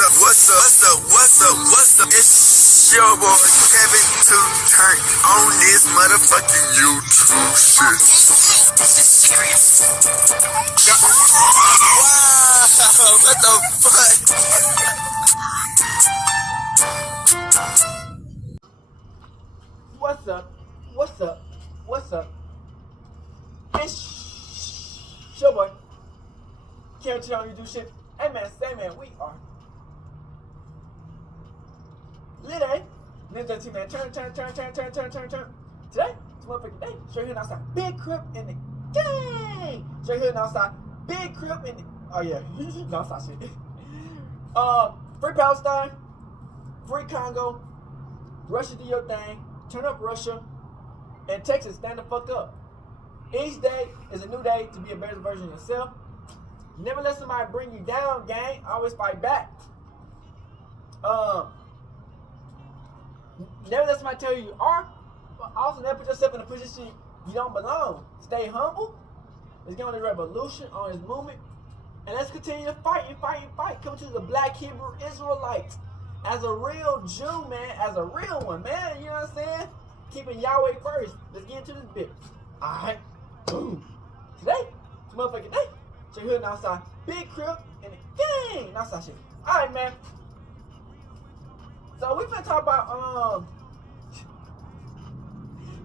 What's up? It's your boy Kevin to turn on this motherfucking YouTube shit. This is serious. Wow, what the fuck? What's up? It's your boy Kevin to on YouTube shit. Hey man, we are lit, eh? Ninja T man, turn. Today, it's motherfucking day. Straight here outside, big crib in the gang. Straight here outside, big crib in the. Oh yeah, no stop shit. Free Palestine, free Congo. Russia do your thing. Turn up Russia, and Texas stand the fuck up. Each day is a new day to be a better version of yourself. Never let somebody bring you down, gang. Always fight back. Never let somebody tell you are, but also never put yourself in a position you don't belong. Stay humble. Let's get on the revolution, on this movement, and let's continue to fight. Come to the Black Hebrew Israelites as a real Jew, man, as a real one, man. You know what I'm saying? Keeping Yahweh first. Let's get into this bit. All right, boom. Today, it's motherfucking day. Check hood outside, big crib, and the gang outside shit. All right, man. So we finna talk about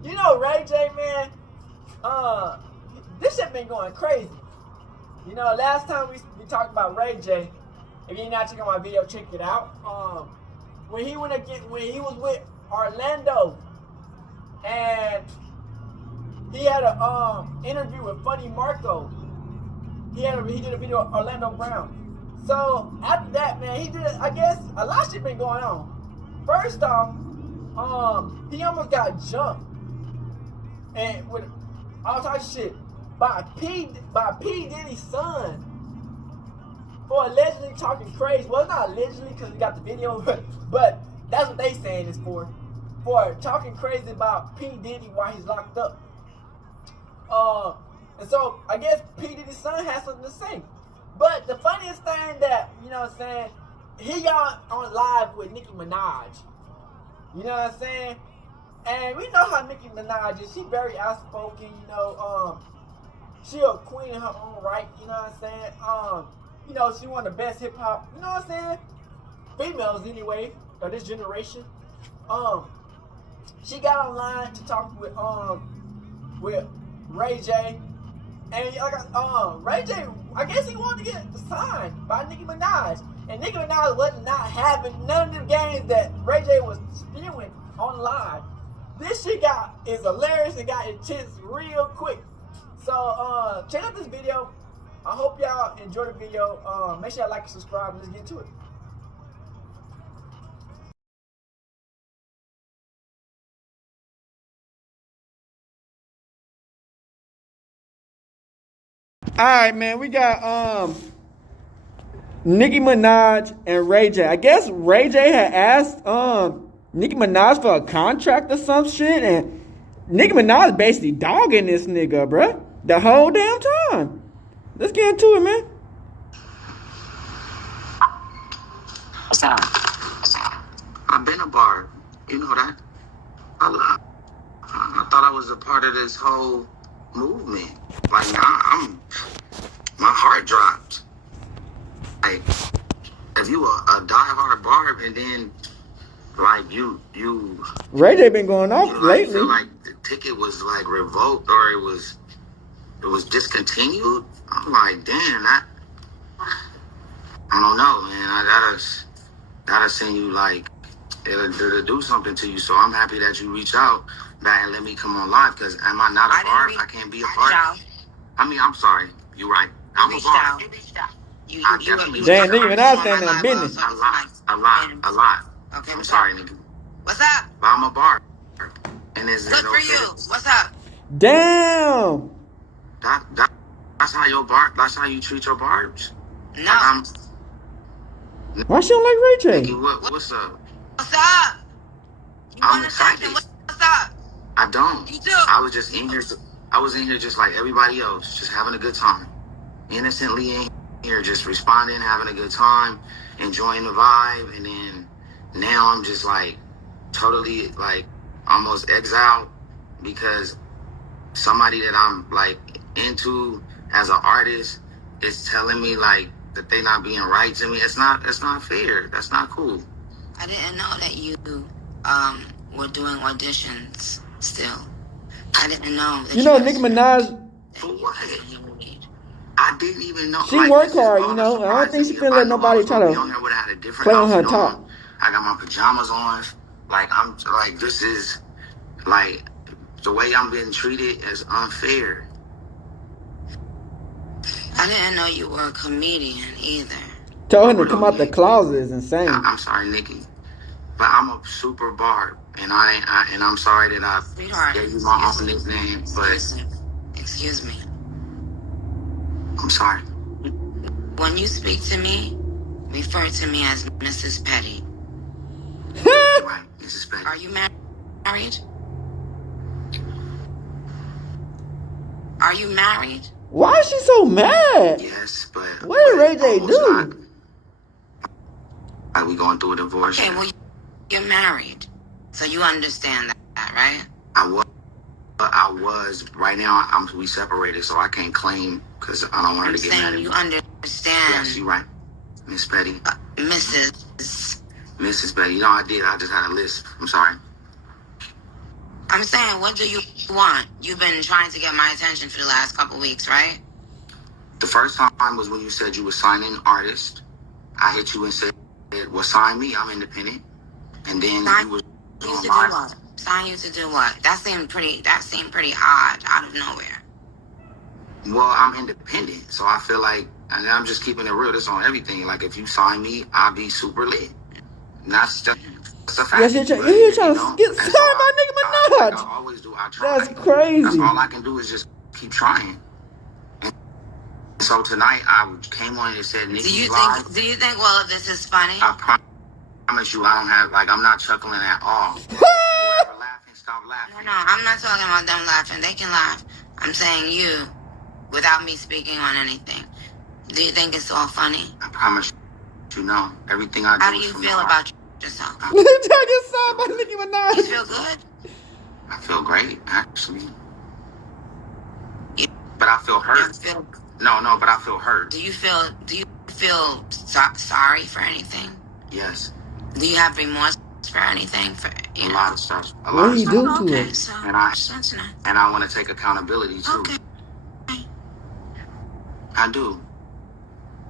you know Ray J, man. This shit been going crazy. You know, last time we talked about Ray J. If you're not checking my video, check it out. When he was with Orlando, and he had a interview with Funny Marco. He did a video with Orlando Brown. So after that, man, he did, I guess, a lot of shit been going on. First off, he almost got jumped and with all types of shit by P Diddy's son for allegedly talking crazy. Well, it's not allegedly because we got the video, but that's what they saying is for talking crazy about P Diddy while he's locked up. And so I guess P Diddy's son has something to say. But the funniest thing that, you know what I'm saying, he got on live with Nicki Minaj. You know what I'm saying? And we know how Nicki Minaj is. She very outspoken, you know. She a queen in her own right, you know what I'm saying? You know, she one of the best hip hop, you know what I'm saying? Females anyway, of this generation. She got online to talk with Ray J. And Ray J, I guess he wanted to get signed by Nicki Minaj. And Nicki Minaj was not having none of the games that Ray J was spewing on live. This shit is hilarious and got intense real quick. So check out this video. I hope y'all enjoy the video. Make sure y'all like and subscribe, and let's get into it. All right, man, we got Nicki Minaj and Ray J. I guess Ray J had asked Nicki Minaj for a contract or some shit, and Nicki Minaj basically dogging this nigga, bruh, the whole damn time. Let's get into it, man. What's up? I've been a bar, you know that. I thought I was a part of this whole movement. Like now, my heart dropped. Like, if you a diehard Barb and then like you Ray J been going off lately. Feel like the ticket was like revoked or it was discontinued. I'm like, damn, I don't know, man. I gotta send you like it'll do something to you. So I'm happy that you reach out back and let me come on live. Because am I not a Barb? I can't be a Barb. I mean, I'm sorry. You're right. I'm a Barb. Damn, nigga, when I was standing on business. A lot. Okay, I'm sorry, nigga. What's up? But I'm a Barb. And it's good for you. What's up? Damn. That's how your Barb. That's how you treat your Barbs. No. Like Why she don't like Ray J? Nigga, what's up? What's up? I'm excited. What's up? I don't. You too. I was in here just like everybody else, just having a good time. Innocently in here, just responding, having a good time. enjoying the vibe, and then now I'm just like totally like almost exiled because somebody that I'm like into as an artist is telling me like that they not being right to me. It's not fair. That's not cool. I didn't know that you were doing auditions still. I didn't know that You know, Nicki Minaj, For what? I didn't even know. she work hard, you know. I don't think she finna let nobody try to play on her top. I got my pajamas on. Like, I'm like, this is like the way I'm being treated is unfair. I didn't know you were a comedian either. Told him to come out the closet is insane. I'm sorry, Nicki, but I'm a super barb, and I'm sorry that I gave you my own nickname, but excuse me. I'm sorry. When you speak to me, refer to me as Mrs. Petty. Right, Mrs. Petty. Are you married? Are you married? Why is she so mad? Yes, but What did Ray J do? Like, we going through a divorce. Okay, well, you're married, so you understand that, right? I was. Right now, we separated, so I can't claim because I don't want her to get mad at me. You understand. Yes, you're right, Miss Petty. Mrs. Petty. No, I did. I just had a list. I'm sorry. I'm saying, what do you want? You've been trying to get my attention for the last couple weeks, right? The first time was when you said you were signing artist. I hit you and said, well, sign me. I'm independent. And then you was doing what? Sign you to do what? That seemed pretty odd, out of nowhere. Well, I'm independent, so I feel like, and I'm just keeping it real. This on everything. Like, if you sign me, I'll be super lit. And that's just a fact. Yes, you're trying to get signed by Nicki Minaj. I always do. I try. That's crazy. That's all I can do is just keep trying. And so tonight, I came on and said, Nicki's live. Do you think all of this is funny? I promise you, I don't have, like, I'm not chuckling at all. Whoever laughing, stop laughing. No, I'm not talking about them laughing. They can laugh. I'm saying you, without me speaking on anything. Do you think it's all funny? I promise you, no. Everything I do How do you feel about yourself? Trying to get signed by Nicki Minaj. You feel good? I feel great, actually. But I feel hurt. No, but I feel hurt. Do you feel sorry for anything? Yes. Do you have remorse for anything? A lot of stuff. What do you do to it? So, and I want to take accountability too. Okay. I do.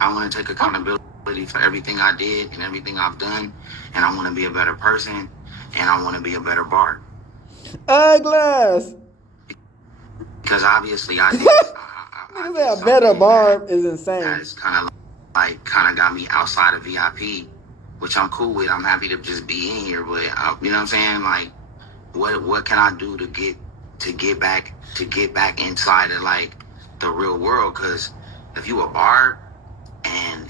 I want to take accountability for everything I did and everything I've done, and I want to be a better person, and I want to be a better barb. Eyeglass. Because obviously I did. Nigga say a better barb is insane. That's kind of got me outside of VIP, which I'm cool with. I'm happy to just be in here, but you know what I'm saying? Like, what can I do to get back inside of like the real world? Because if you a barb and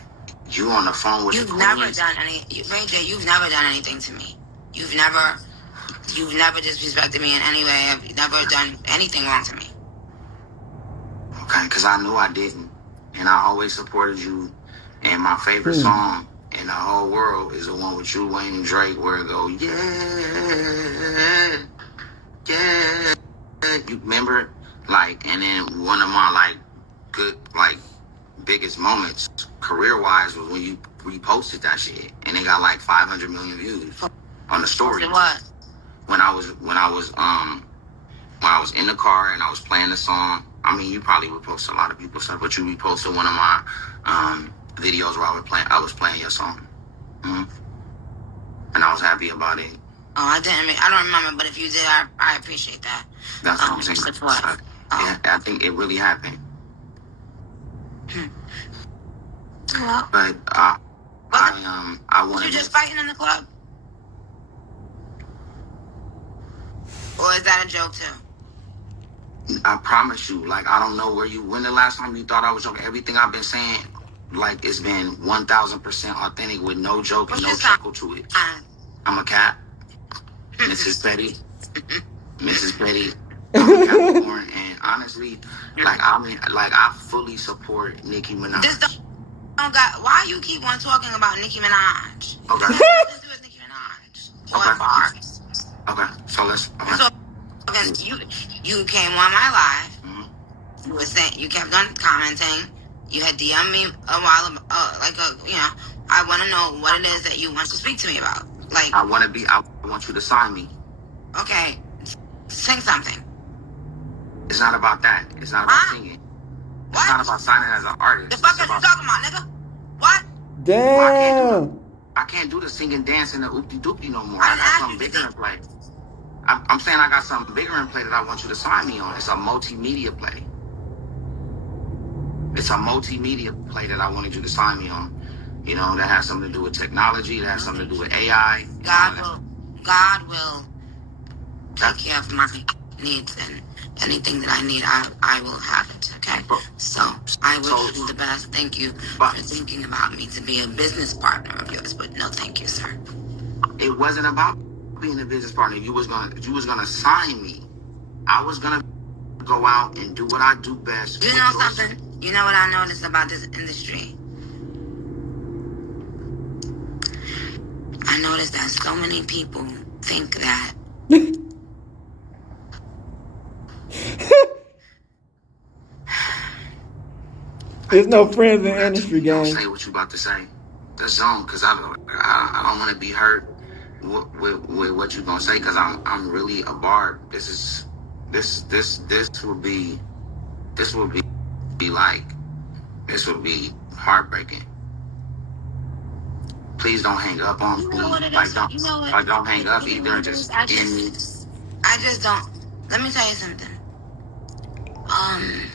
you on the phone with Ray J, you've never done anything to me. You've never disrespected me in any way. You've never done anything wrong to me. Okay, because I knew I didn't. And I always supported you. And my favorite song in the whole world is the one with you, Wayne, and Drake, where it goes, yeah. You remember? Like, and then one of my, like, good, like, biggest moments, career-wise, was when you reposted that shit. And it got, like, 500 million views on the story. What? When I was in the car and I was playing the song. I mean, you probably would post a lot of people's stuff, but you reposted one of my videos where I was playing your song. Mm-hmm. And I was happy about it. Oh, I don't remember, but if you did, I appreciate that. That's what I'm saying. Support. Yeah, I think it really happened. Well, but I want to. You just fighting in the club? Or is that a joke too? I promise you, like, I don't know when the last time you thought I was joking. Everything I've been saying, like, it's been 1,000% authentic with no joke and no chuckle to it. I'm a cat. Mrs. Petty. Mrs. Petty. I'm a Capricorn. And honestly, like, I fully support Nicki Minaj. why you keep on talking about Nicki Minaj? Okay. Nothing to do with Nicki Minaj. Or Okay. bars. Okay. So let's. Okay. So you came on my live. Mm-hmm. You were saying, you kept on commenting. You had DM'd me a while ago, I want to know what it is that you want to speak to me about. Like, I want you to sign me. Okay, sing something. It's not about that. It's not about singing. What? It's not about signing as an artist. The fuck is you talking about, nigga? What? Damn. I can't do the singing, dancing, the oopty doopty no more. I I got something bigger in play. I'm saying I got something bigger in play that I want you to sign me on. It's a multimedia play. It's a multimedia play that I wanted you to sign me on. You know, that has something to do with technology. That has something to do with AI. God will take care of my needs, and anything that I need, I will have it. Okay. So I wish you the best. Thank you for thinking about me to be a business partner of yours, but no, thank you, sir. It wasn't about being a business partner. You was gonna sign me. I was gonna go out and do what I do best. You know something? You know what I noticed about this industry? I noticed that so many people think that there's no friends in the industry, gang. Don't say what you about to say. The zone, because I don't want to be hurt with what you gonna say, because I'm really a barb. This would be heartbreaking. Please don't hang up on me. You know what it Like, is? don't, You know what? like, don't hang up You either know and just I end me. just don't. Let me tell you something. I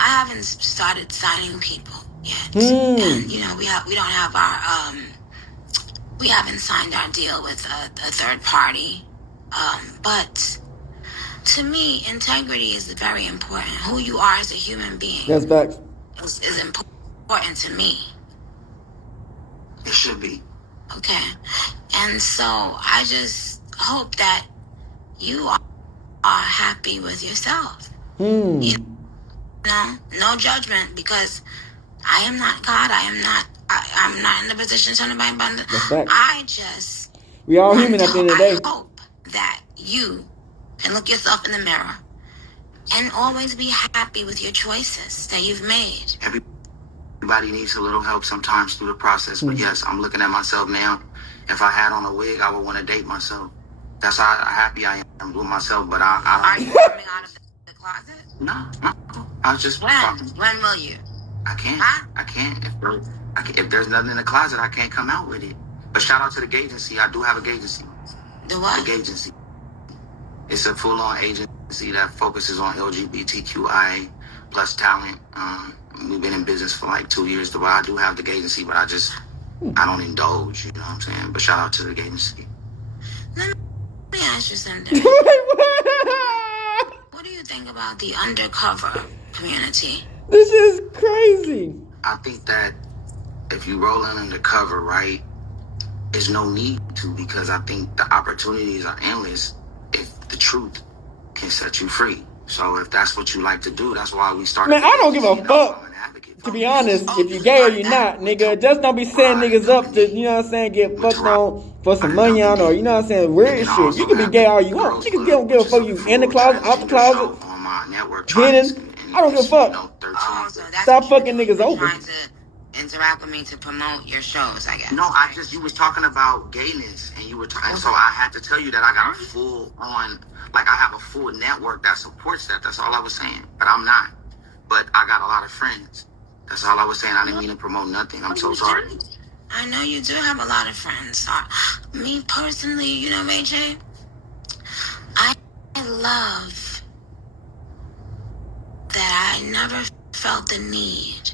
haven't started signing people yet, and you know we don't have our we haven't signed our deal with a third party. But to me, integrity is very important. Who you are as a human being. That's facts. Is important to me. It should be. Okay. And so I just hope that you are happy with yourself. You know, no judgment, because I am not God. I'm not in the position to tell anybody about it. We all human at the end of the day. I hope that you can look yourself in the mirror and always be happy with your choices that you've made. Everybody needs a little help sometimes through the process, but yes, I'm looking at myself now. If I had on a wig, I would want to date myself. That's how happy I am with myself, but I don't. Are you coming out of the closet? No. I was just talking. When will you? I can't. Huh? I can't. If there's nothing in the closet, I can't come out with it. But shout out to the Gagency. I do have a Gagency. The what? The Gagency. It's a full-on agency that focuses on LGBTQIA plus talent. We've been in business for like 2 years. Well, I do have the Gagency, but I don't indulge. You know what I'm saying? But shout out to the Gagency. Let me ask you something. What do you think about the undercover community? This is crazy. I think that if you roll in undercover, right, there's no need to, because I think the opportunities are endless if the truth can set you free. So if that's what you like to do, that's why we started. Man, I don't give a fuck. To be honest, if you gay or you not, nigga, just don't be setting niggas up to, you know what I'm saying, get fucked on for some money on, or, you know what I'm saying, weird shit. You can be gay all you want. Niggas don't give a fuck. You in the closet, out the closet, hidden. I don't give a fuck. Stop fucking niggas over. Trying to interact with me to promote your shows, I guess. No, you was talking about gayness, and you were talking, so I had to tell you that I got a full on, like I have a full network that supports that. That's all I was saying. But I'm not. But I got a lot of friends. That's all I was saying. I didn't mean to promote nothing. I'm so sorry. I know you do have a lot of friends. Me personally, you know, Ray J, I love that I never felt the need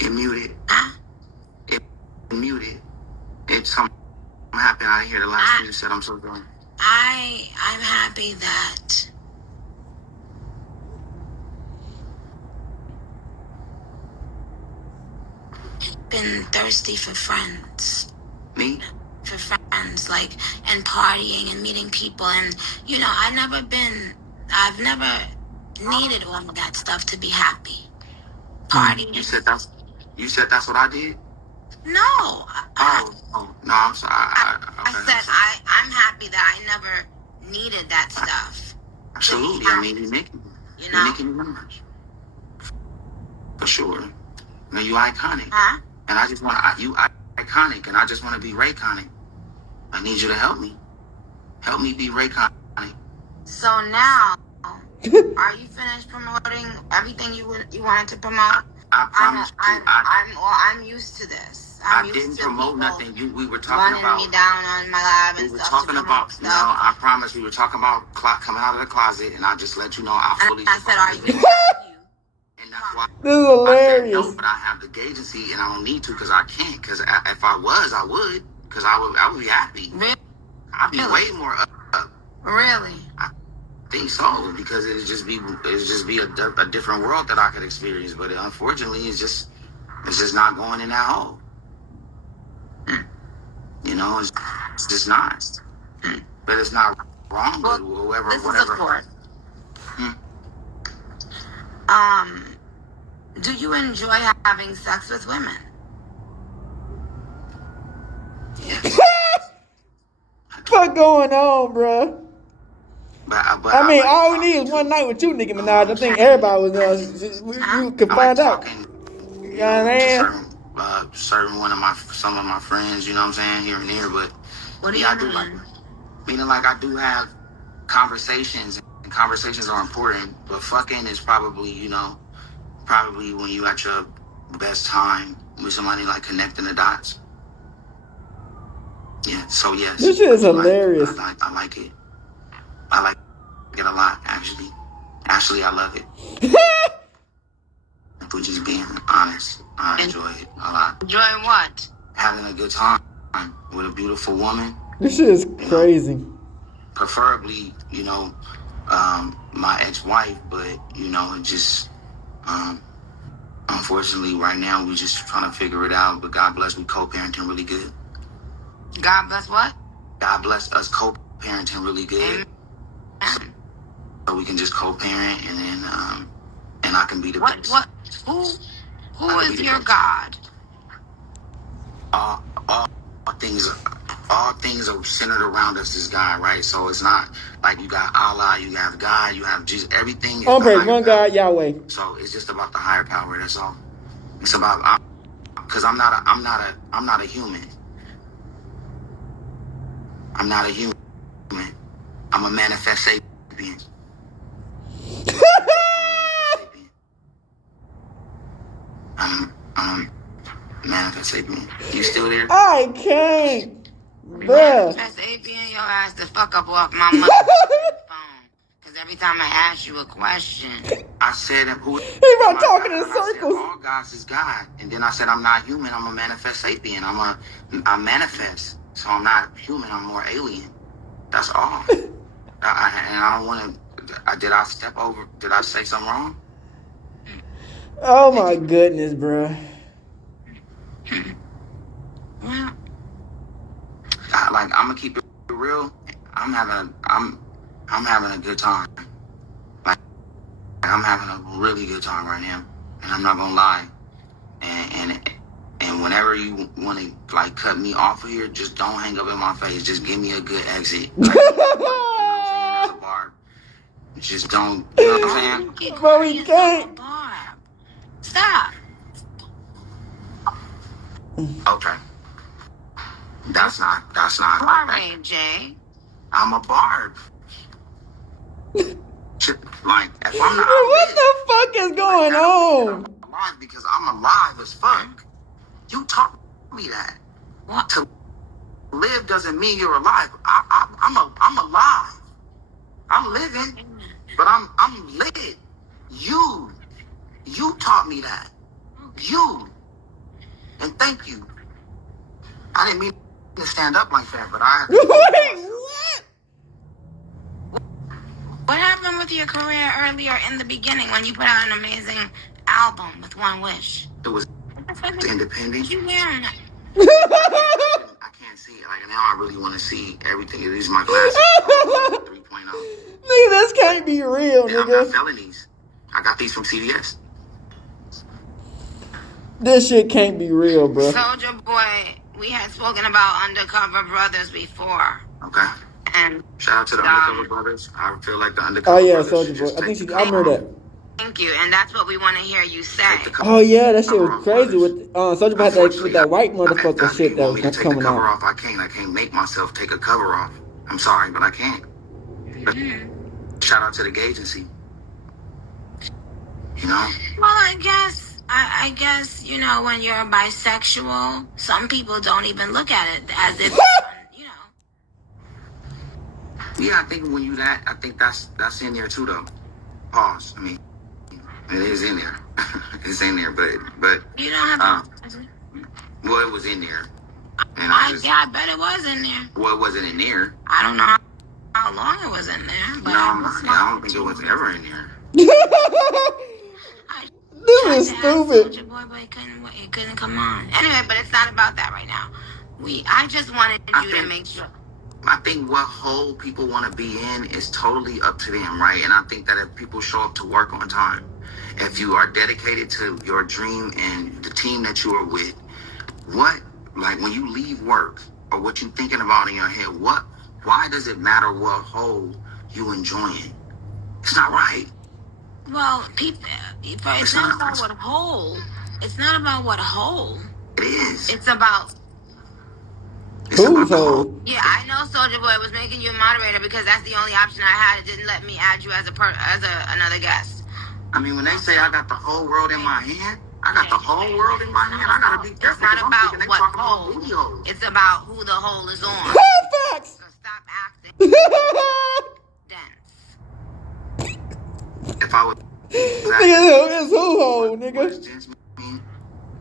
It muted. Huh? It muted. I'm happy I didn't hear the last thing you said. I'm so sorry. I'm happy that I've been thirsty for friends. Me? For friends, like, and partying and meeting people, and, you know, I've never been I've never needed all of that stuff to be happy. Party. You said that's what I did? No. No, I'm sorry. I said I'm happy that I never needed that stuff. Absolutely. I mean, you're Nicki. You know? Nicki Minaj. For sure. You know, you iconic. Huh? And I just want you iconic, and I just want to be Rayconic. I need you to help me. Help me be Rayconic. So now, are you finished promoting everything you wanted to promote? I promise I'm used to this. I didn't promote nothing. We were talking about running me down on my live and we were stuff. talking about stuff. No, I promise we were talking about coming out of the closet, and I just let you know I fully. I said, "Are you?" And that's why This is hilarious. I said no, but I have the agency, and I don't need to because I can't. Because if I was, I would. Because I would be happy. Really? I'd be way more up. Really? I think so, because it'd just be a different world that I could experience. But unfortunately, it's just not going in that hole. You know, it's just not. But it's not wrong with whoever, this whatever. Is a court. Do you enjoy having sex with women? What going on, bro? But I mean, all we need is one night with you, Nicki Minaj. I think everybody was you could find out. You know what I mean? Some of my friends, you know what I'm saying, here and there. But what do you mean? Meaning like I do have conversations, and conversations are important. But fucking is probably when you at your best time with somebody, like connecting the dots. Yeah. So yes. This shit is hilarious. I like it. I like it a lot, actually. Actually, I love it. If we're just being honest, I enjoy it a lot. Enjoy what? Having a good time with a beautiful woman. This shit is crazy. Preferably, my ex-wife, but, it just, unfortunately, right now, we're just trying to figure it out. But God bless, we co-parenting really good. God bless what? God bless us co-parenting really good. So we can just co-parent, and then, and I can be the best. Who is your God? All things are centered around us as God, right? So it's not like you got Allah, you have God, you have Jesus. Everything is one God, Yahweh. So it's just about the higher power. That's all. It's about because I'm not a human. I'm not a human. I'm a manifest sapien. I'm manifest sapien. You still there? I can't, bruh. Manifest sapien, your ass the fuck up off my motherfucking phone. Because every time I ask you a question, I said who? He about talking in circles. All gods is God, and then I said I'm not human. I'm a manifest sapien. I manifest, so I'm not human. I'm more alien. That's all. And I don't want to. Did I step over? Did I say something wrong? Oh my goodness, bruh. well, I'm gonna keep it real. I'm having a good time. Like I'm having a really good time right now, and I'm not gonna lie. And whenever you want to like cut me off of here, just don't hang up in my face. Just give me a good exit. Like, you know what I'm saying? As a bar. Just don't. You know what I'm saying? But we can't. Stop. Okay. That's not. All right, Jay. I'm a barb. Like, if I'm not. What the fuck is going on? I'm alive because I'm alive as fuck. You taught me that. What? To live doesn't mean you're alive. I'm alive. I'm living, but I'm lit. You taught me that. You. And thank you. I didn't mean to stand up like that, but I have to. Wait, what? What happened with your career earlier in the beginning when you put out an amazing album with One Wish? It was independent. You wearing that? I can't see it. Like now, I really want to see everything. These are my glasses. 3.0. Nigga, this can't be real, Yeah, I got nigga. felonies. I got these from CVS. This shit can't be real, bro. Soldier Boy, we had spoken about Undercover Brothers before. Okay. And shout out to the Undercover Brothers. I feel like the Undercover Brothers. Soldier Boy. I think I remember that. Thank you, and that's what we want to hear you say. Oh yeah, that shit was crazy with Soldier Boy with that white motherfucker shit that was coming cover out. off. I can't make myself take a cover off. I'm sorry, but I can't. Shout out to the agency. You know? Well, I guess, you know, when you're bisexual, some people don't even look at it as if, you know. Yeah, I think when you that, I think that's in there too, though. Pause. I mean, it is in there. It's in there, but you don't have well, it was in there. And I bet it was in there. Well, it wasn't in there. I don't know how long it was in there, but I don't think it was ever in there. This is stupid. Boy, but it couldn't come on. Anyway, but it's not about that right now. I just wanted you to make sure. I think what hole people want to be in is totally up to them, right? And I think that if people show up to work on time, if you are dedicated to your dream and the team that you are with, like when you leave work or what you're thinking about in your head, why does it matter what hole you enjoying? It's not right. Well, it's not about what hole. It's not about what hole. It is. It's about... Whose hole? Yeah, I know Soldier Boy was making you a moderator because that's the only option I had. It didn't let me add you as another guest. I mean, when they say I got the whole world in my hand, I got the whole world in my hand. I gotta be careful. It's not about what hole. It's about who the hole is on. Facts. So stop acting dense. If I was... Nigga, it's who hole, nigga.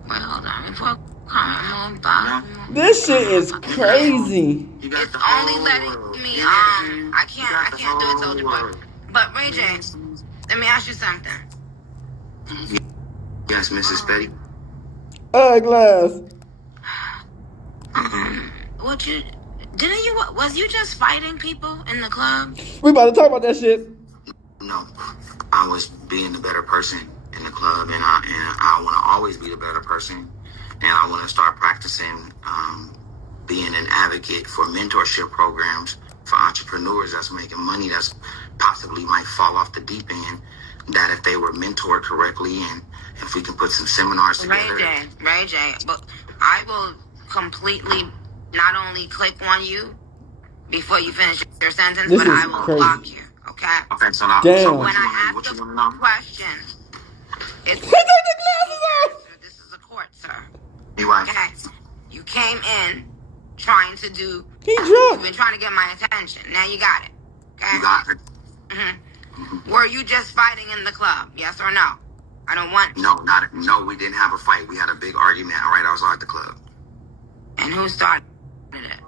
Wait, hold on. Before comment back. This shit is crazy. It's only letting me I can't do it, Soldier Boy. But Ray J, let me ask you something. Yes, Mrs. Petty. Glass. Was you just fighting people in the club? We about to talk about that shit. No, I was being the better person in the club, and I want to always be the better person, and I want to start practicing being an advocate for mentorship programs for entrepreneurs that's making money that's possibly might fall off the deep end, that if they were mentored correctly and if we can put some seminars together. Ray J, but I will completely not only click on you before you finish your sentence, but I will block you. Okay. Okay. So now, damn. When I ask a question, it's He took the glasses off. This is a court, sir. You right. Okay. You came in trying to do. He drunk. You've been trying to get my attention. Now you got it. Okay. You got it. Were you just fighting in the club? Yes or no? I don't want. No, we didn't have a fight. We had a big argument. All right, I was at the club. And who started it?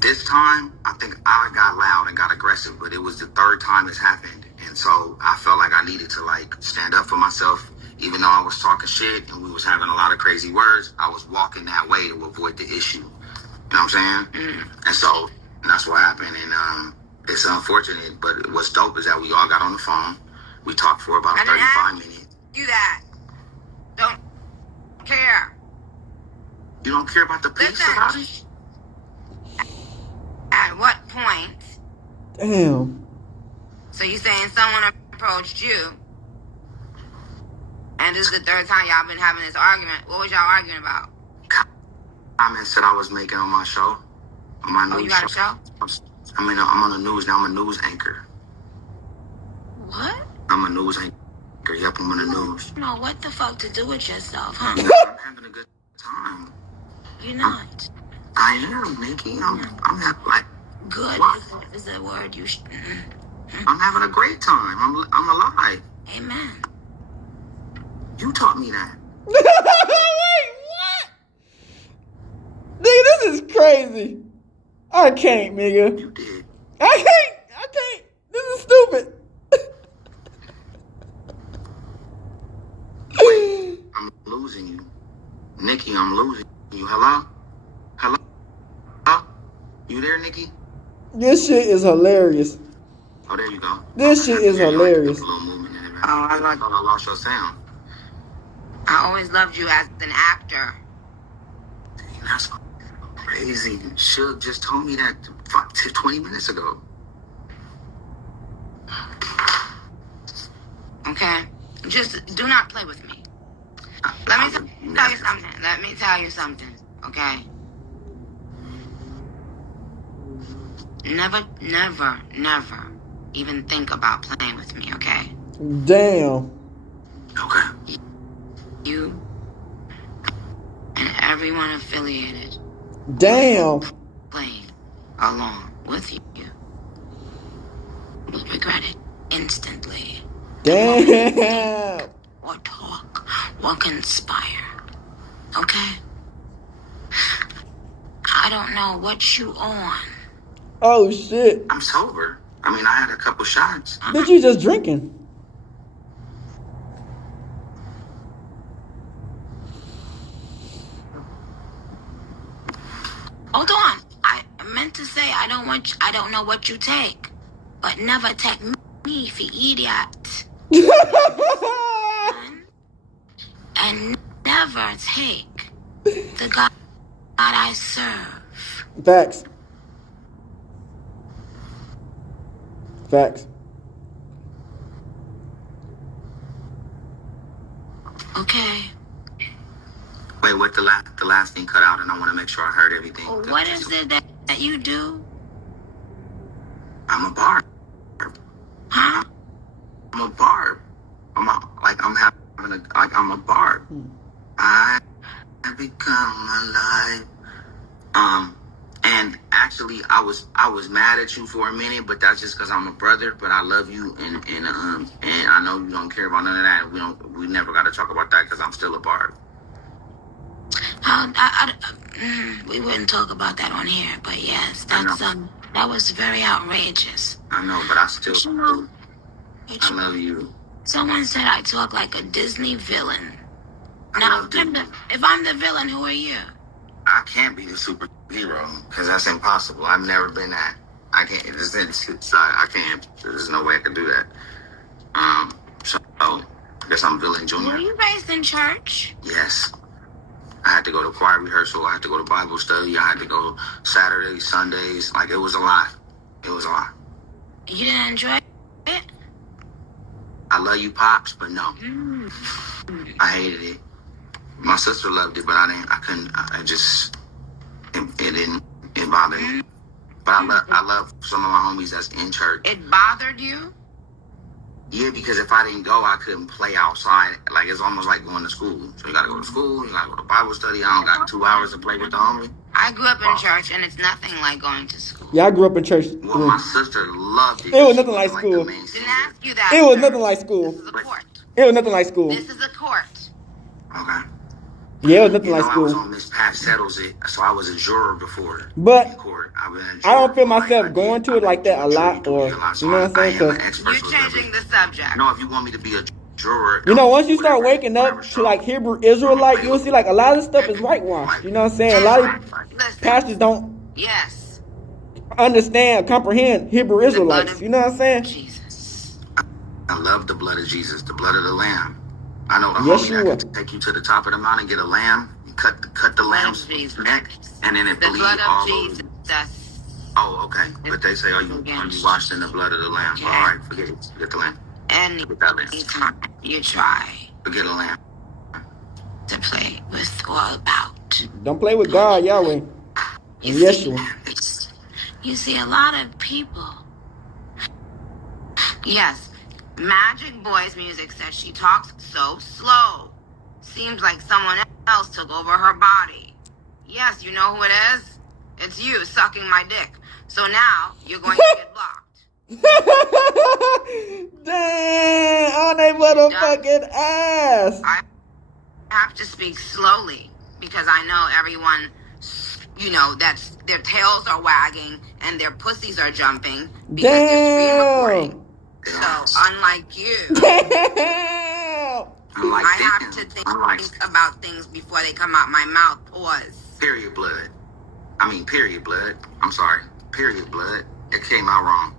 This time, I think I got loud and got aggressive, but it was the third time it's happened. And so I felt like I needed to stand up for myself. Even though I was talking shit and we was having a lot of crazy words, I was walking that way to avoid the issue. You know what I'm saying? And so that's what happened. And it's unfortunate, but what's dope is that we all got on the phone. We talked for about 35 minutes. Do that. Don't care. You don't care about the peace about it? At what point? Damn. So you saying someone approached you, and this is the third time y'all been having this argument. What was y'all arguing about? Comments that I was making on my show. On my news you got show. a show? I'm on the news now. I'm a news anchor. What? I'm a news anchor. Yep, I'm on the news. You know what the fuck to do with yourself, huh? I'm having a good time. You're not. I am, Nicki. I'm not good what? Is the word you should. I'm having a great time. I'm alive. Amen. You taught me that. Wait, what? Nigga, this is crazy. I can't, nigga. You did. I can't. This is stupid. I'm losing you. Nicki, I'm losing you. Hello? You there, Nicki? This shit is hilarious. Oh, there you go. This shit is hilarious. Like a little movement in it. I thought I lost your sound. I always loved you as an actor. Dang, that's crazy. Suge just told me that 20 minutes ago. Okay? Just do not play with me. Let me tell you something. Let me tell you something, okay? Never, never, never even think about playing with me, okay? Damn. Okay. You and everyone affiliated. Damn. Playing along with you will regret it instantly. Damn. Or talk or conspire. Okay? I don't know what you on. Oh shit. I'm sober. I mean, I had a couple shots. Bitch, you just drinking. Hold on. I meant to say I don't know what you take. But never take me for idiot. And never take the God I serve. Facts. Facts. Okay. Wait, what the last thing cut out, and I want to make sure I heard everything. Well, what is it that you do? I'm a barb. Huh? I'm a barb. I'm a barb. I have become alive. And actually, I was mad at you for a minute, but that's just because I'm a brother. But I love you, and I know you don't care about none of that. We never got to talk about that because I'm still a barb. We wouldn't talk about that on here, but yes, that was very outrageous. I know, but I still I love you. Someone said I talk like a Disney villain. Now, if I'm the villain, who are you? I can't be the superhero because that's impossible. I've never been that. I can't. I can't. There's no way I can do that. So I guess I'm villain junior. Were you raised in church? Yes. I had to go to choir rehearsal. I had to go to Bible study. I had to go Saturdays, Sundays. Like, it was a lot. It was a lot. You didn't enjoy it? I love you, Pops, but no. I hated it. My sister loved it, but I couldn't. It bothered me. But I love some of my homies that's in church. It bothered you? Yeah, because if I didn't go, I couldn't play outside. Like, it's almost like going to school. So you got to go to school, you got to go to Bible study. I don't got 2 hours to play with the homie. I grew up in church, and it's nothing like going to school. Yeah, I grew up in church. Well, my sister loved it. It was nothing like school. Didn't ask you that. It was nothing like school. This is a court. It was nothing like school. This is a court. Okay. Yeah, it was nothing like I school. was on Miss Pat Settles It, so I was a juror before. But in court. I don't feel myself going to it like that a lot, or you know what I'm saying? You're changing the subject. No, if you want me to be a juror, you know, once you start waking up to like Hebrew Israelite, you'll see like a lot of stuff is whitewashed. You know what I'm saying? A lot of pastors don't understand, comprehend Hebrew Israelites. You know what I'm saying? Jesus. I love the blood of Jesus, the blood of the Lamb. I know the Yes, homie you that will. can take you to the top of the mountain, get a lamb, cut the lamb's neck, and then it The bleeds blood all of over. Jesus. Oh, okay. But they say, are you washed in the blood of the lamb? Okay. All right, forget it. Forget the lamb. Anytime you try Forget a lamb. to play with or about. Don't play with God, Yahweh. And Yeshua. You see a lot of people. Yes, Magic Boy's music says she talks so slow. Seems like someone else took over her body. Yes, you know who it is? It's you sucking my dick. So now you're going to get blocked. Dang, on they motherfucking ass. I have to speak slowly because I know everyone, you know, that's their tails are wagging and their pussies are jumping because they're screen recording. So, unlike you, Damn. I have to think about things before they come out my mouth. Pause. Period blood. Period blood. I'm sorry. Period blood. It came out wrong.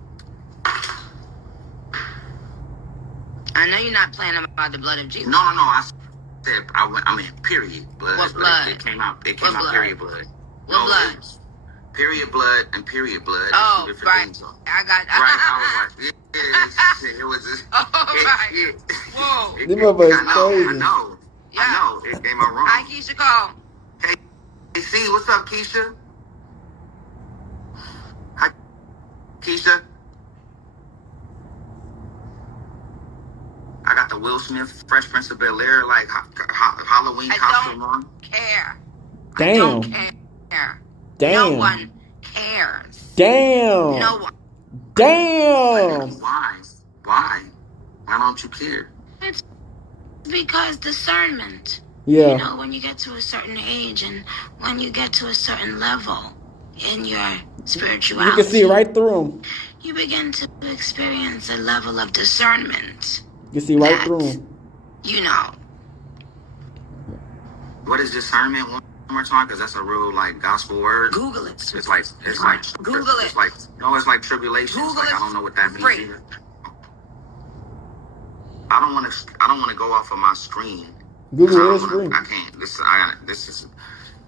I know you're not playing about the blood of Jesus. No. I said period blood. What blood? It came out. It What came out blood? period blood. What blood? Period blood and period blood. Oh, right. Things, so. I got. Right. I was like, it was just. Right. Whoa. This motherfucker's I know. Yeah. I know. It came out wrong. Hi, Keisha Cole. Hey, C, what's up, Keisha? Hi, Keisha. I got the Will Smith Fresh Prince of Bel-Air like Halloween costume on. Care. Damn. I don't care. Damn. No one cares. Damn. No one. Damn. Why? Why don't you care? It's because discernment. Yeah. You know, when you get to a certain age and when you get to a certain level in your spirituality, You can see right through him. you begin to experience a level of discernment. You can see right that, through him. You know. What is discernment? One more time, because that's a real like gospel word. Google it. It's like Google it. It's like tribulation. Google Like it. I don't know what that means Free. either. I don't want to go off of my screen. Google is free. I can't.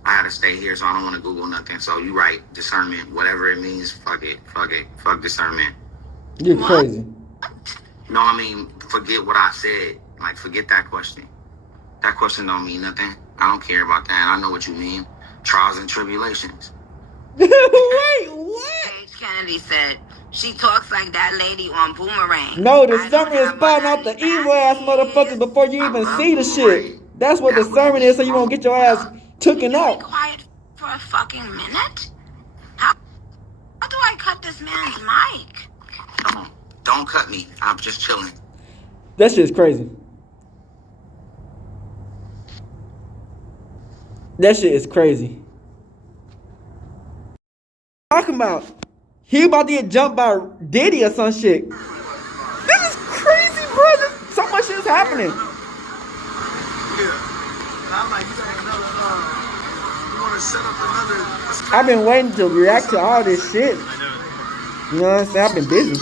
I gotta stay here, so I don't want to Google nothing. So you right, discernment, whatever it means. Fuck it. Fuck discernment. You're crazy. No, I mean forget what I said. Like forget that question. That question don't mean nothing. I don't care about that. I know what you mean. Trials and tribulations. Wait, what? Paige Kennedy said she talks like that lady on Boomerang. No, I don't discernment is have spotting out the money evil ass back. motherfuckers before you even see the shit. That's what That's discernment is, so you won't get your ass Can taken you be out. quiet for a fucking minute? How do I cut this man's mic? Don't cut me. I'm just chilling. That shit's crazy. That shit is crazy. Talking about he about to get jumped by Diddy or some shit. This is crazy, bro. So much shit is happening. Yeah. I'm like, you want to set up another. I've been waiting to react to all this shit. You know what I'm saying? I've been busy.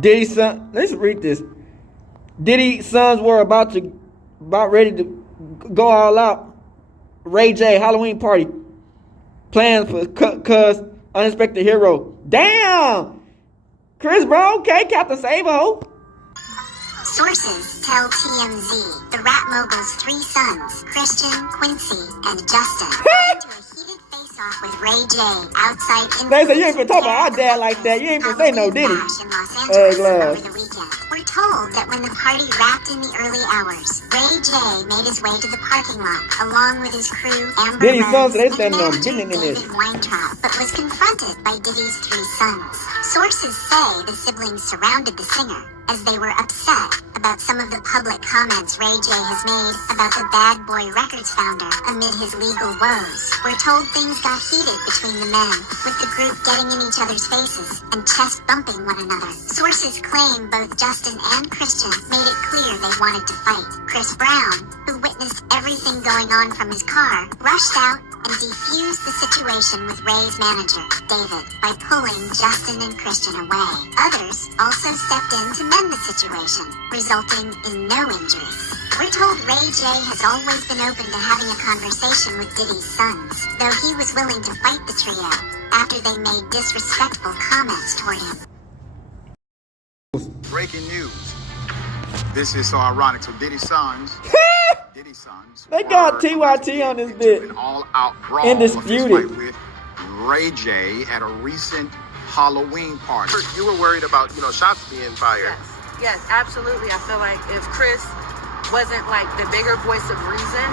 Diddy's son, let's read this. Diddy's sons were about ready to go all out. Ray J Halloween party. Plans for cuz unexpected hero. Damn! Chris Brown, okay, Captain Sabo. Sources tell TMZ the rap mogul's three sons, Christian, Quincy, and Justin, got into a heated face-off with Ray J outside. They say you ain't gonna talk about our dad like that. You ain't gonna say no Diddy. In Los Angeles over the weekend. We're told that when the party wrapped in the early hours, Ray J made his way to the parking lot along with his crew, Amber Diddy's sons, Rose, they and standing on manager business in this. David Weintraub, but was confronted by Diddy's three sons. Sources say the siblings surrounded the singer as they were upset about some of the public comments Ray J has made about the Bad Boy Records founder amid his legal woes. We're told things got heated between the men, with the group getting in each other's faces and chest bumping one another. Sources claim both Justin and Christian made it clear they wanted to fight. Chris Brown, who witnessed everything going on from his car, rushed out and defused the situation with Ray's manager, David, by pulling Justin and Christian away. Others also stepped in to mend the situation, resulting in no injuries. We're told Ray J has always been open to having a conversation with Diddy's sons, though he was willing to fight the trio after they made disrespectful comments toward him. Breaking news. This is so ironic. So Diddy's sons They got TYT on this bit. An all-out brawl. Undisputed. With Ray J at a recent Halloween party. You were worried about, shots being fired. Yes, absolutely. I feel like if Chris wasn't like the bigger voice of reason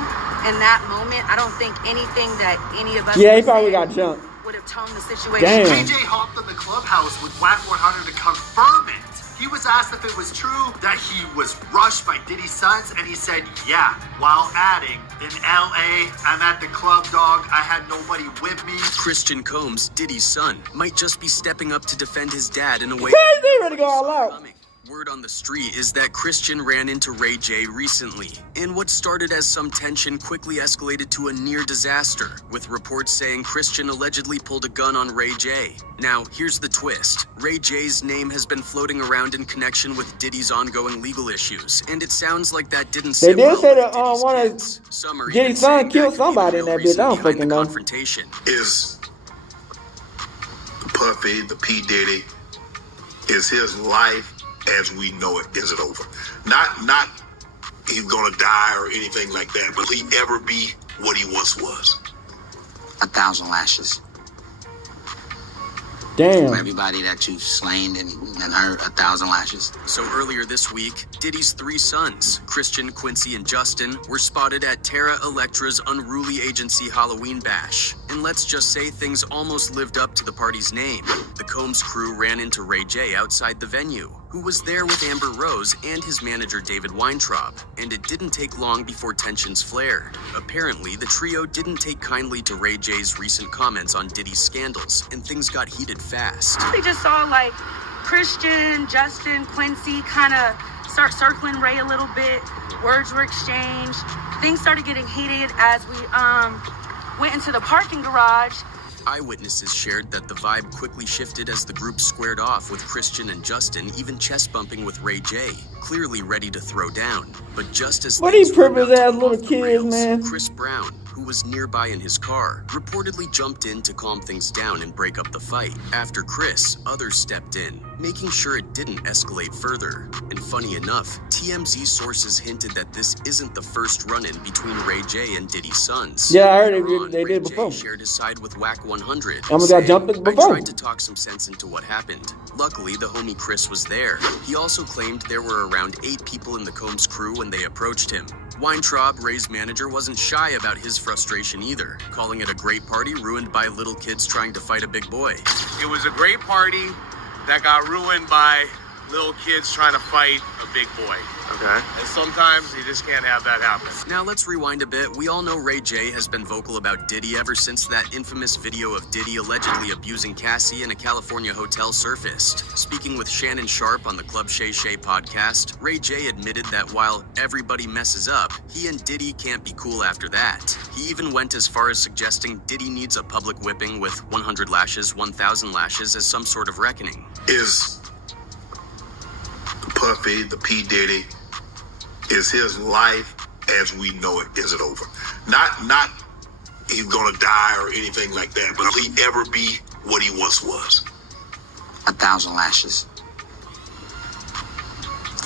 in that moment, I don't think anything that any of us he probably got jumped. would have toned the situation. Damn. JJ hopped in the clubhouse with Whack 100 to confirm it. He was asked if it was true that he was rushed by Diddy's sons, and he said, yeah, while adding, in LA, I'm at the club, dog. I had nobody with me. Christian Combs, Diddy's son, might just be stepping up to defend his dad in a way. They ready to go all out. Word on the street is that Christian ran into Ray J recently, and what started as some tension quickly escalated to a near disaster, with reports saying Christian allegedly pulled a gun on Ray J. Now, here's the twist. Ray J's name has been floating around in connection with Diddy's ongoing legal issues, and it sounds like that didn't sit They did well say with that one of Diddy's son killed somebody in that bitch. I don't fucking know. Confrontation Is Puffy, the P. Diddy, is his life as we know it, is it over? Not he's gonna die or anything like that, but will he ever be what he once was? 1,000 lashes. Damn. From everybody that you've slain and hurt, 1,000 lashes. So earlier this week, Diddy's three sons, Christian, Quincy, and Justin, were spotted at Terra Electra's Unruly Agency Halloween Bash. And let's just say things almost lived up to the party's name. The Combs crew ran into Ray J outside the venue, who was there with Amber Rose and his manager David Weintraub, and it didn't take long before tensions flared. Apparently, the trio didn't take kindly to Ray J's recent comments on Diddy's scandals, and things got heated fast. We just saw like Christian, Justin, Quincy kind of start circling Ray a little bit. Words were exchanged. Things started getting heated as we went into the parking garage. Eyewitnesses shared that the vibe quickly shifted as the group squared off, with Christian and Justin even chest bumping with Ray J, clearly ready to throw down. But just as what things these were privileged about to ass go little off the kids, rails, man. Chris Brown, who was nearby in his car, reportedly jumped in to calm things down and break up the fight. After Chris, others stepped in, making sure it didn't escalate further. And funny enough, TMZ sources hinted that this isn't the first run-in between Ray J and Diddy's sons. Yeah, I heard they Ray did J before. shared his side with Whack 100. Almost got jumped saying, before. I tried to talk some sense into what happened. Luckily, the homie Chris was there. He also claimed there were around 8 people in the Combs crew when they approached him. Weintraub, Ray's manager, wasn't shy about his frustration either, calling it a great party ruined by little kids trying to fight a big boy. It was a great party that got ruined by little kids trying to fight a big boy. Okay. And sometimes you just can't have that happen. Now let's rewind a bit. We all know Ray J has been vocal about Diddy ever since that infamous video of Diddy allegedly abusing Cassie in a California hotel surfaced. Speaking with Shannon Sharp on the Club Shay Shay podcast, Ray J admitted that while everybody messes up, he and Diddy can't be cool after that. He even went as far as suggesting Diddy needs a public whipping with 100 lashes, 1,000 lashes as some sort of reckoning. Is Puffy, the P. Diddy, is his life as we know it, is it over? Not he's gonna die or anything like that, but will he ever be what he once was? 1,000 lashes.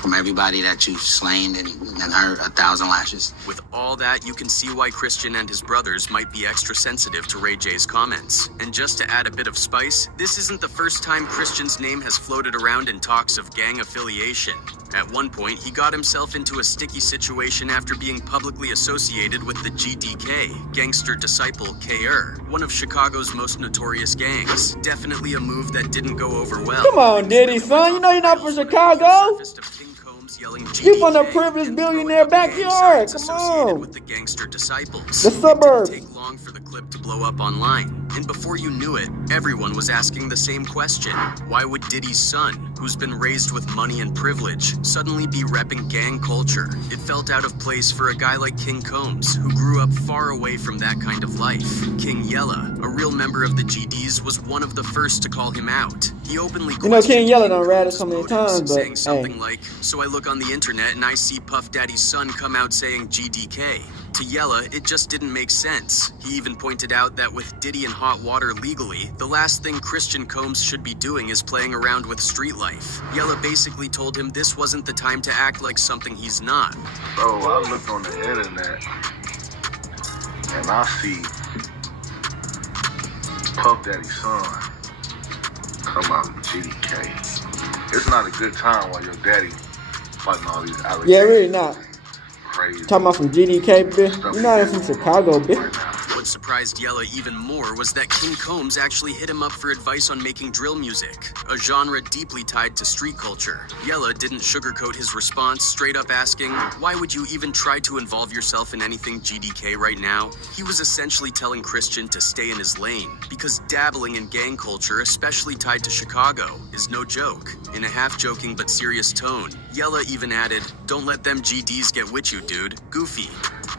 From everybody that you've slain and hurt, 1,000 lashes. With all that, you can see why Christian and his brothers might be extra sensitive to Ray J's comments. And just to add a bit of spice, this isn't the first time Christian's name has floated around in talks of gang affiliation. At one point, he got himself into a sticky situation after being publicly associated with the GDK, Gangster Disciple KR, one of Chicago's most notorious gangs. Definitely a move that didn't go over well. Come on, Diddy, son. You know you're not from Chicago. You from the privileged billionaire backyard. Come on. With the Gangster Disciples. The suburbs. It didn't take long for the clip to blow up online. And before you knew it, everyone was asking the same question. Why would Diddy's son, who's been raised with money and privilege, suddenly be repping gang culture? It felt out of place for a guy like King Combs, who grew up far away from that kind of life. King Yella, a real member of the GDs, was one of the first to call him out. He openly King Yella done ratted so many times, but saying something hey. like, so I look on the internet and I see Puff Daddy's son come out saying GDK. To Yella, it just didn't make sense. He even pointed out that with Diddy in hot water legally, the last thing Christian Combs should be doing is playing around with street life. Yella basically told him this wasn't the time to act like something he's not. Bro, I look on the internet and I see Puff Daddy's son come out with GDK. It's not a good time while your daddy fighting all these allegations. Yeah, really not. crazy. Talking about some GDK, bitch. You know that's from Chicago, bitch. What surprised Yella even more was that King Combs actually hit him up for advice on making drill music, a genre deeply tied to street culture. Yella didn't sugarcoat his response, straight up asking, "Why would you even try to involve yourself in anything GDK right now?" He was essentially telling Christian to stay in his lane, because dabbling in gang culture, especially tied to Chicago, is no joke. In a half-joking but serious tone, Yella even added, "Don't let them GDs get with you, dude. Goofy."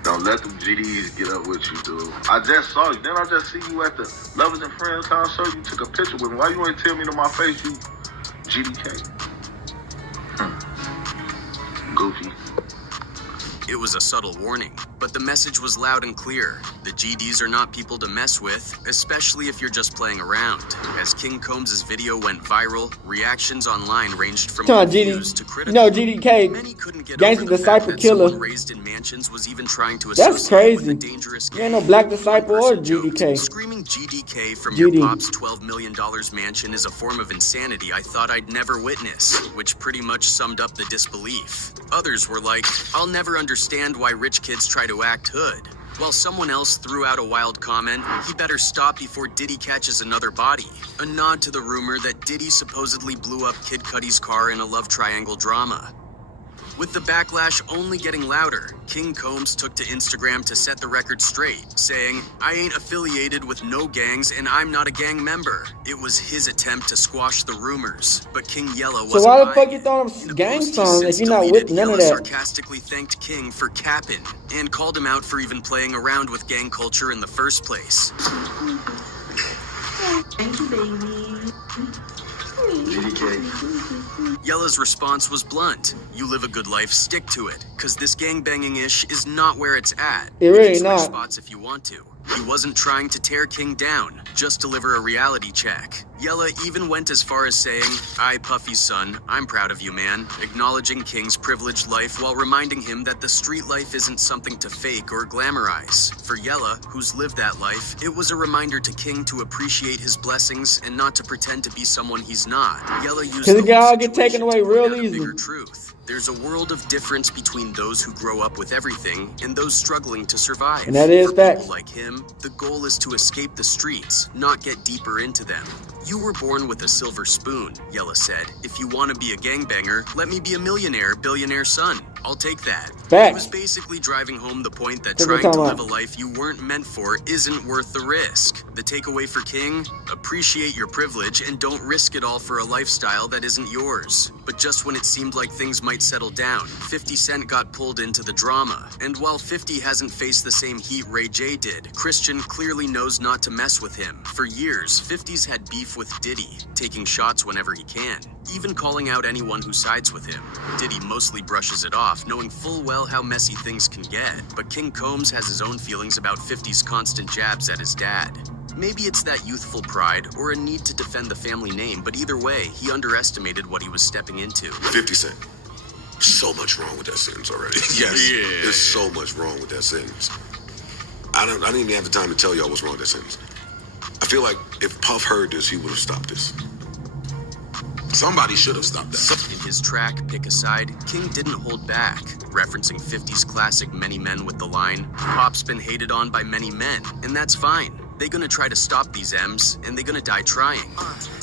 Don't let them GDs get up with you, dude. I just saw you. Then I just see you at the Lovers and Friends concert. You took a picture with me. Why you ain't tell me to my face you GDK? Goofy. It was a subtle warning, but the message was loud and clear. The GDs are not people to mess with, especially if you're just playing around. As King Combs' video went viral, reactions online ranged from confused to critical. You know GDK, Many couldn't get Gangsta over the Disciple fact that Killer. someone raised in mansions was even trying to That's associate with crazy. a dangerous You gang. ain't no Black Disciple or One person GDK. joked, "Screaming GDK from GD. your pop's $12 million mansion is a form of insanity I thought I'd never witness," which pretty much summed up the disbelief. Others were like, "I'll never understand why rich kids try to act hood." While someone else threw out a wild comment, "He better stop before Diddy catches another body," a nod to the rumor that Diddy supposedly blew up Kid Cudi's car in a love triangle drama. With the backlash only getting louder, King Combs took to Instagram to set the record straight, saying, "I ain't affiliated with no gangs and I'm not a gang member." It was his attempt to squash the rumors, but King Yella wasn't So why the fuck buying you it. throwing In them a gang post he songs if since you're not with deleted, none of Yella that? sarcastically thanked King for capping and called him out for even playing around with gang culture in the first place. Thank you, baby. Yella's response was blunt. "You live a good life, stick to it, cause this gangbanging-ish is not where it's at. It You really can switch not. spots if you want to." He wasn't trying to tear King down, just deliver a reality check. Yella even went as far as saying, "I, Puffy's son, I'm proud of you, man," acknowledging King's privileged life while reminding him that the street life isn't something to fake or glamorize. For Yella, who's lived that life, it was a reminder to King to appreciate his blessings and not to pretend to be someone he's not. Yella used Cause the it can whole all get taken situation away to point real out a easy. bigger truth. There's a world of difference between those who grow up with everything and those struggling to survive. And that is For facts. people like him, the goal is to escape the streets, not get deeper into them. "You were born with a silver spoon," Yella said. "If you want to be a gangbanger, let me be a millionaire, billionaire son. I'll take that." Facts. He was basically driving home the point that That's what trying we're to talking live a life you weren't meant for isn't worth the risk. The takeaway for King? Appreciate your privilege and don't risk it all for a lifestyle that isn't yours. But just when it seemed like things might settle down, 50 Cent got pulled into the drama. And while 50 hasn't faced the same heat Ray J did, Christian clearly knows not to mess with him. For years, 50's had beef with Diddy, taking shots whenever he can, even calling out anyone who sides with him. Diddy mostly brushes it off, knowing full well how messy things can get. But King Combs has his own feelings about 50's constant jabs at his dad. Maybe it's that youthful pride or a need to defend the family name, but either way, he underestimated what he was stepping into. 50 Cent. So much wrong with that sentence already. Yes. Yeah. There's so much wrong with that sentence. I didn't even have the time to tell y'all what's wrong with that sentence. I feel like if Puff heard this, he would have stopped this. Somebody should have stopped that. In his track, Pick a Side, King didn't hold back, referencing 50's classic Many Men with the line, "Pop's been hated on by many men, and that's fine. They gonna try to stop these M's, and they gonna die trying."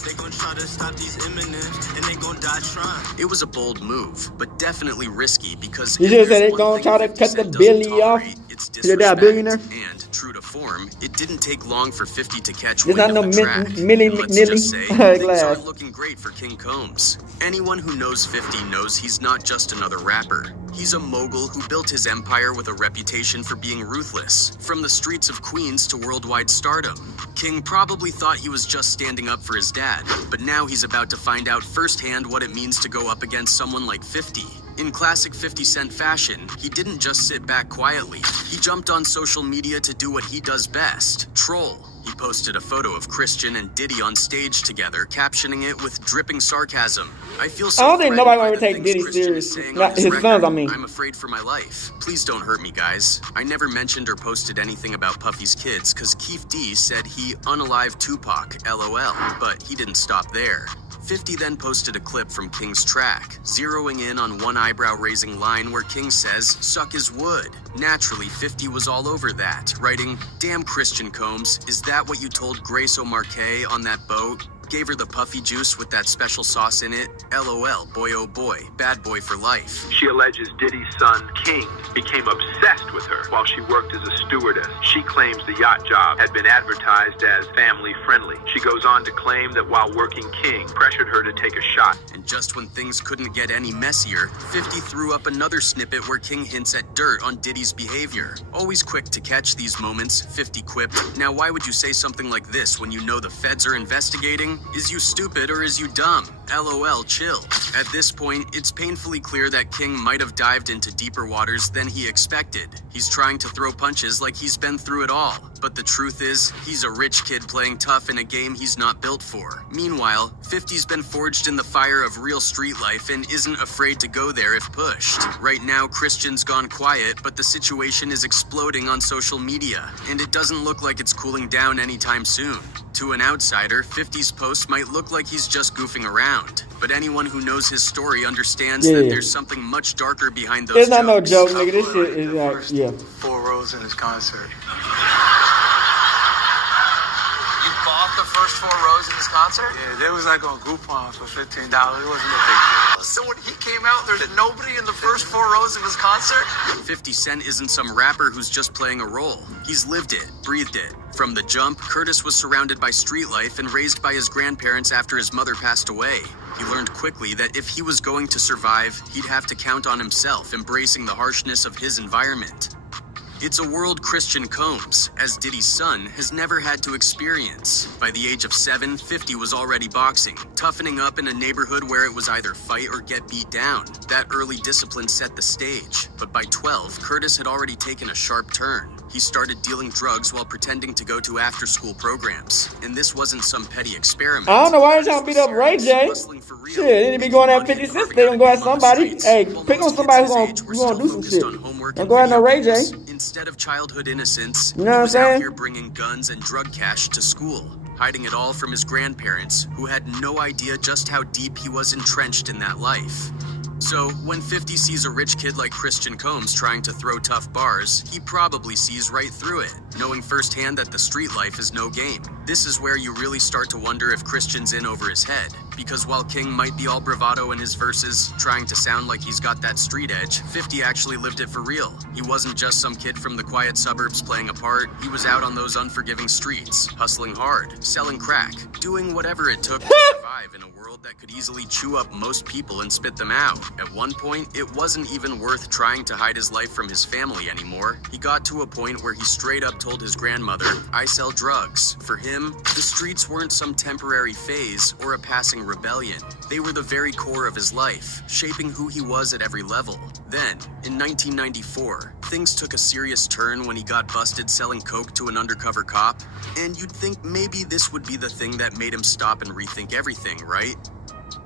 They gonna try to stop these Eminems, and they gonna die trying. It was a bold move, but definitely risky because You if just said there's they one gonna thing try to 50 cut the Cent doesn't Billy off. tolerate, it's You're that disrespect. billionaire? And true to form, it didn't take long for 50 to catch There's wind not of no the Millie track. And let's just say, things glass. aren't looking great for King Combs. Anyone who knows 50 knows he's not just another rapper. He's a mogul who built his empire with a reputation for being ruthless, from the streets of Queens to worldwide stardom. King probably thought he was just standing up for his dad, but now he's about to find out firsthand what it means to go up against someone like 50. In classic 50 Cent fashion, he didn't just sit back quietly. He jumped on social media to do what he does best, troll. He posted a photo of Christian and Diddy on stage together, captioning it with dripping sarcasm. I feel so I don't think nobody gonna threatened by take the Diddy things Christian serious. is saying Not on his his record. sons, I mean. I'm afraid for my life. Please don't hurt me, guys. I never mentioned or posted anything about Puffy's kids because Keith D said he unalived Tupac, LOL, but he didn't stop there. 50 then posted a clip from King's track, zeroing in on one eyebrow-raising line where King says, "Suck his wood." Naturally, 50 was all over that, writing, "Damn Christian Combs, is that what you told Grace O'Marquet on that boat? Gave her the puffy juice with that special sauce in it? LOL, boy oh boy, bad boy for life." She alleges Diddy's son, King, became obsessed with her while she worked as a stewardess. She claims the yacht job had been advertised as family-friendly. She goes on to claim that while working, King pressured her to take a shot. And just when things couldn't get any messier, 50 threw up another snippet where King hints at dirt on Diddy's behavior. Always quick to catch these moments, 50 quipped, "Now why would you say something like this when you know the feds are investigating? Is you stupid or is you dumb? LOL, chill." At this point, it's painfully clear that King might have dived into deeper waters than he expected. He's trying to throw punches like he's been through it all. But the truth is, he's a rich kid playing tough in a game he's not built for. Meanwhile, 50's been forged in the fire of real street life and isn't afraid to go there if pushed. Right now, Christian's gone quiet, but the situation is exploding on social media, and it doesn't look like it's cooling down anytime soon. To an outsider, 50's post might look like he's just goofing around, but anyone who knows his story understands that there's something much darker behind those It's not jokes. no joke, nigga. This shit is like, yeah. 4 rows in his concert. You bought the first 4 rows in this concert? Yeah, they was like on Groupon for $15. It wasn't a big deal. So when he came out, there's nobody in the first 4 rows of his concert? 50 Cent isn't some rapper who's just playing a role. He's lived it, breathed it. From the jump, Curtis was surrounded by street life and raised by his grandparents after his mother passed away. He learned quickly that if he was going to survive, he'd have to count on himself, embracing the harshness of his environment. It's a world Christian Combs, as Diddy's son, has never had to experience. By the age of 7, 50 was already boxing, toughening up in a neighborhood where it was either fight or get beat down. That early discipline set the stage. But by 12, Curtis had already taken a sharp turn. He started dealing drugs while pretending to go to after-school programs. And this wasn't some petty experiment. I don't know why they're trying to beat up Ray J. Shit, they need to be going at 50 Cent. They gonna go at somebody. Hey, pick on somebody who's gonna do some shit. Don't go at no Ray J. Instead of childhood innocence, you know he what I'm was out saying? here bringing guns and drug cash to school, hiding it all from his grandparents, who had no idea just how deep he was entrenched in that life. So, when 50 sees a rich kid like Christian Combs trying to throw tough bars, he probably sees right through it, knowing firsthand that the street life is no game. This is where you really start to wonder if Christian's in over his head, because while King might be all bravado in his verses, trying to sound like he's got that street edge, 50 actually lived it for real. He wasn't just some kid from the quiet suburbs playing a part, he was out on those unforgiving streets, hustling hard, selling crack, doing whatever it took to survive in a world that could easily chew up most people and spit them out. At one point, it wasn't even worth trying to hide his life from his family anymore. He got to a point where he straight up told his grandmother, "I sell drugs." For him, the streets weren't some temporary phase or a passing rebellion. They were the very core of his life, shaping who he was at every level. Then, in 1994, things took a serious turn when he got busted selling coke to an undercover cop. And you'd think maybe this would be the thing that made him stop and rethink everything, right?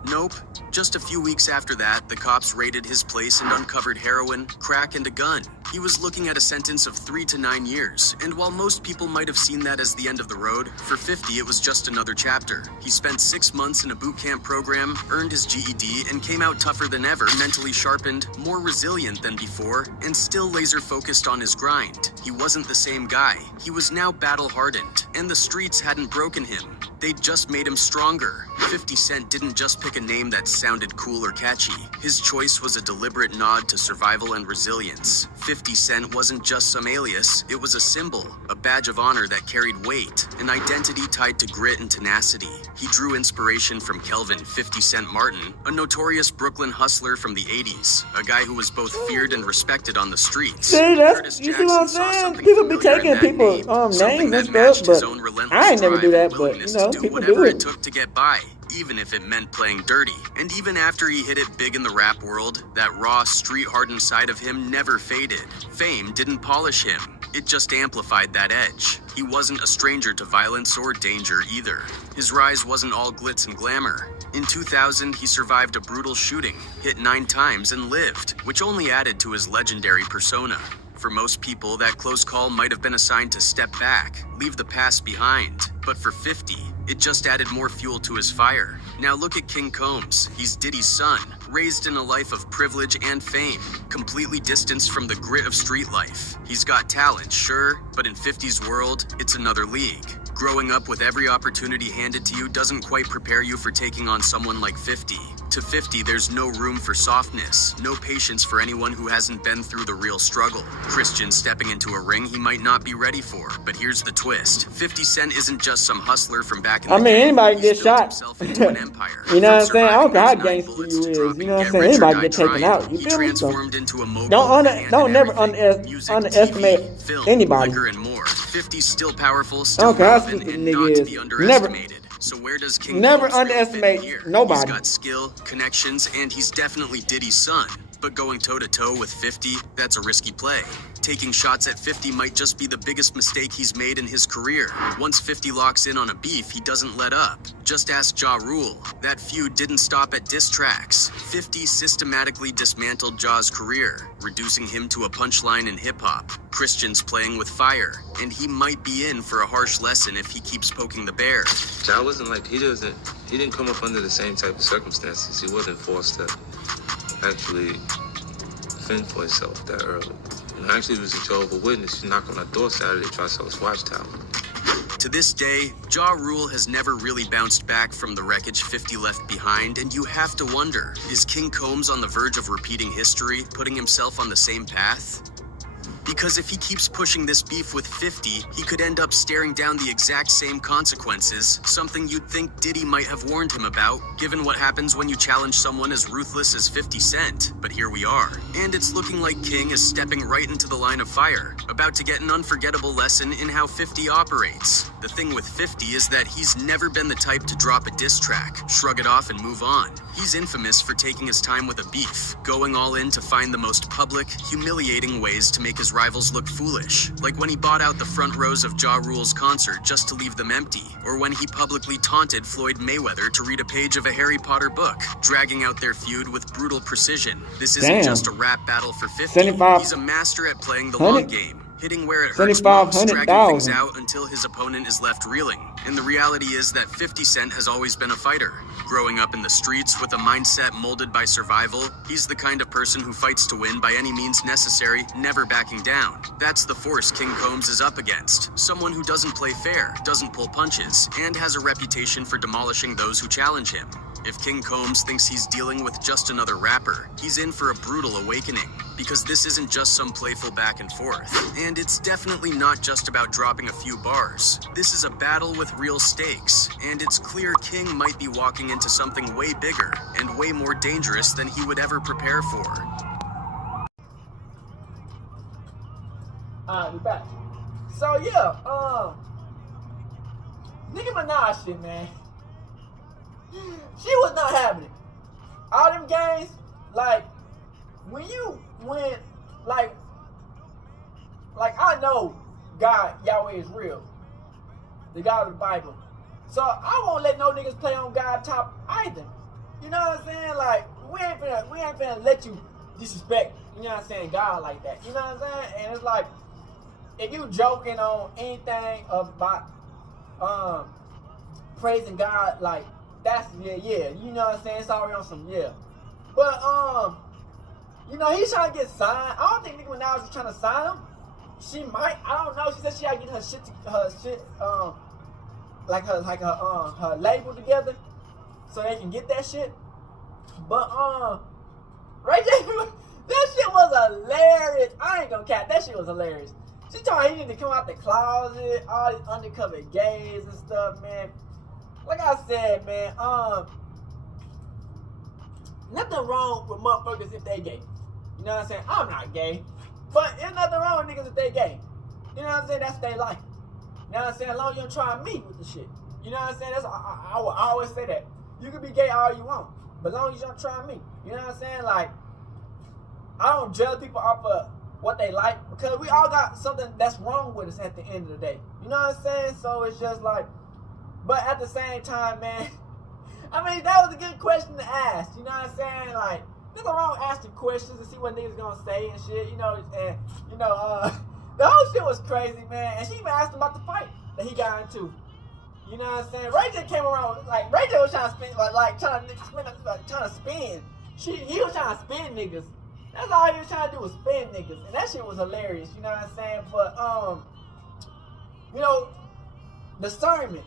Nope. Just a few weeks after that, the cops raided his place and uncovered heroin, crack, and a gun. He was looking at a sentence of 3 to 9 years, and while most people might have seen that as the end of the road, for 50 it was just another chapter. He spent 6 months in a boot camp program, earned his GED, and came out tougher than ever, mentally sharpened, more resilient than before, and still laser-focused on his grind. He wasn't the same guy. He was now battle-hardened, and the streets hadn't broken him. They'd just made him stronger. 50 Cent didn't just pick a name that sounded cool or catchy. His choice was a deliberate nod to survival and resilience. 50 Cent wasn't just some alias, it was a symbol, a badge of honor that carried weight, an identity tied to grit and tenacity. He drew inspiration from Kelvin 50 Cent Martin, a notorious Brooklyn hustler from the 80s, a guy who was both feared and respected on the streets. See, that's, you see what I'm saying? People be taking people names and stuff, but I ain't never do that, but you know, people do it. It took to get by, even if it meant playing dirty. And even after he hit it big in the rap world, that raw, street-hardened side of him never faded. Fame didn't polish him. it just amplified that edge. He wasn't a stranger to violence or danger either. His rise wasn't all glitz and glamour. In 2000, he survived a brutal shooting, hit 9 times and lived, which only added to his legendary persona. For most people, that close call might have been a sign to step back, leave the past behind. But for 50, it just added more fuel to his fire. Now look at King Combs. He's Diddy's son, raised in a life of privilege and fame, completely distanced from the grit of street life. He's got talent, sure, but in 50's world, it's another league. Growing up with every opportunity handed to you doesn't quite prepare you for taking on someone like 50. To 50, there's no room for softness, no patience for anyone who hasn't been through the real struggle. Christian stepping into a ring he might not be ready for, but here's the twist. 50 Cent isn't just some hustler from back in the day. Anybody get shot. Into an empire. You know what I'm saying? I don't care how gangster you is. You know what I'm saying? Anybody get taken out. You feel me? So, into a don't never underestimate anybody. And more. 50's still powerful, still relevant, and not to be underestimated. So where does King never Combs underestimate really fit here? nobody. He's got skill, connections, and he's definitely Diddy's son. But going toe-to-toe with 50, that's a risky play. Taking shots at 50 might just be the biggest mistake he's made in his career. Once 50 locks in on a beef, he doesn't let up. Just ask Ja Rule. That feud didn't stop at diss tracks. 50 systematically dismantled Ja's career, reducing him to a punchline in hip-hop. Christian's playing with fire, and he might be in for a harsh lesson if he keeps poking the bear. Ja wasn't like, he didn't come up under the same type of circumstances. He wasn't forced to actually fend for himself that early. And actually, it was a Jehovah's Witness. You knock on that door Saturday, try to sell his watchtower. To this day, Ja Rule has never really bounced back from the wreckage 50 left behind, and you have to wonder, is King Combs on the verge of repeating history, putting himself on the same path? Because if he keeps pushing this beef with 50, he could end up staring down the exact same consequences, something you'd think Diddy might have warned him about, given what happens when you challenge someone as ruthless as 50 Cent. But here we are. And it's looking like King is stepping right into the line of fire, about to get an unforgettable lesson in how 50 operates. The thing with 50 is that he's never been the type to drop a diss track, shrug it off and move on. He's infamous for taking his time with a beef, going all in to find the most public, humiliating ways to make his rivals look foolish, like when he bought out the front rows of Ja Rule's concert just to leave them empty, or when he publicly taunted Floyd Mayweather to read a page of a Harry Potter book, dragging out their feud with brutal precision. This isn't just a rap battle for 50, he's a master at playing the long game, hitting where it hurts most, dragging things out until his opponent is left reeling. And the reality is that 50 Cent has always been a fighter. Growing up in the streets with a mindset molded by survival, he's the kind of person who fights to win by any means necessary, never backing down. That's the force King Combs is up against. Someone who doesn't play fair, doesn't pull punches, and has a reputation for demolishing those who challenge him. If King Combs thinks he's dealing with just another rapper, he's in for a brutal awakening, because this isn't just some playful back and forth. And it's definitely not just about dropping a few bars. This is a battle with real stakes, and it's clear King might be walking into something way bigger and way more dangerous than he would ever prepare for. We're back. So yeah, Nicki Minaj shit, man. She was not having it. All them games, like I know God, Yahweh is real, the God of the Bible. So I won't let no niggas play on God top either. You know what I'm saying? Like we ain't finna let you disrespect, you know what I'm saying, God like that. You know what I'm saying? And it's like, if you joking on anything about praising God, like that's yeah, you know what I'm saying? It's already on some But you know, he's trying to get signed. I don't think Nicki Minaj was trying to sign him. She might, I don't know. She said she gotta get her shit her label together so they can get that shit. But Ray J, that shit was hilarious. I ain't gonna cap, that shit was hilarious. She told him he need to come out the closet, all these undercover gays and stuff, man. Like I said, man, nothing wrong with motherfuckers if they gay. You know what I'm saying? I'm not gay, but there's nothing wrong with niggas if they gay. You know what I'm saying? That's their life. You know what I'm saying? As long as you don't try me with the shit. You know what I'm saying? That's I always say that. You can be gay all you want, but as long as you don't try me. You know what I'm saying? Like, I don't judge people off of what they like, because we all got something that's wrong with us at the end of the day. You know what I'm saying? So it's just like, but at the same time, man, I mean, that was a good question to ask. You know what I'm saying? Like, there's nothing wrong asking questions and see what niggas gonna say and shit. You know, and you know, the whole shit was crazy, man. And she even asked him about the fight that he got into. You know what I'm saying? Ray J came around, like, Ray J was trying to spin, trying to spin. He was trying to spin niggas. That's all he was trying to do was spin niggas. And that shit was hilarious, you know what I'm saying? But, you know, discernment.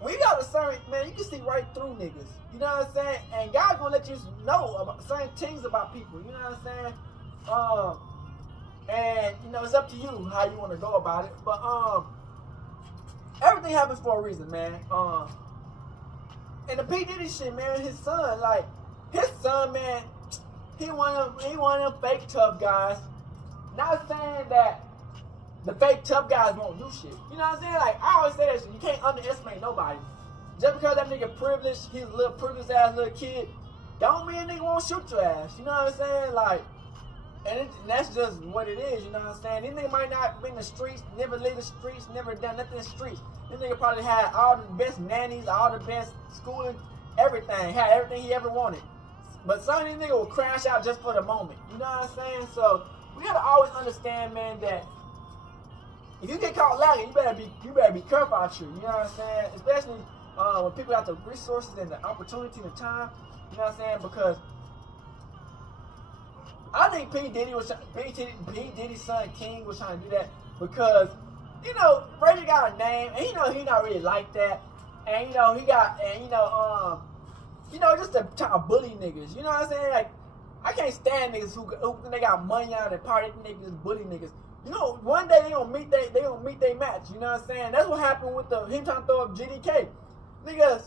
When you got discernment, man, you can see right through niggas. You know what I'm saying? And God gonna let you know about certain things about people. You know what I'm saying? And, you know, it's up to you how you want to go about it. But, everything happens for a reason, man. And the P. Diddy shit, man, his son, man, he one of them fake tough guys. Not saying that the fake tough guys won't do shit. You know what I'm saying? Like, I always say that shit. You can't underestimate nobody. Just because that nigga privileged, he's a little privileged ass little kid, don't mean a nigga won't shoot your ass. You know what I'm saying? Like, and that's just what it is, you know what I'm saying? This nigga might not be in the streets, never leave the streets, never done nothing in the streets. This nigga probably had all the best nannies, all the best schooling, everything, had everything he ever wanted. But some of these niggas will crash out just for the moment. You know what I'm saying? So we gotta always understand, man, that if you get caught lagging, you better be careful out here. You know what I'm saying? Especially when people got the resources and the opportunity and the time. You know what I'm saying? Because I think P. Diddy's son King was trying to do that because, you know, Ray J got a name, and he not really like that, and just to try to bully niggas. You know what I'm saying? Like, I can't stand niggas who they got money on and party niggas, bully niggas. You know, one day they gonna meet their match. You know what I'm saying? That's what happened with him trying to throw up GDK. Niggas,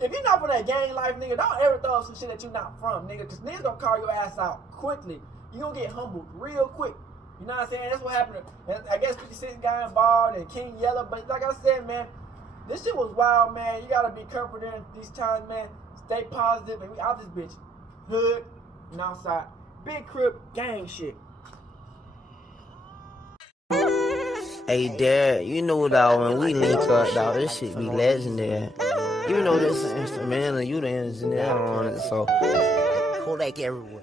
if you're not from that gang life, nigga, don't ever throw up some shit that you're not from, nigga, because niggas gonna call your ass out quickly. You gonna get humbled real quick. You know what I'm saying? That's what happened. I guess 50 Cent got involved and King Yella, but like I said, man, this shit was wild, man. You gotta be careful during these times, man. Stay positive, and we out this bitch. Hood and outside. Big crib gang shit. Hey, Dad, you know, dog, when we link up, dog, this shit be legendary. You know this instrumental, you the engineer on it, so Kodak everywhere.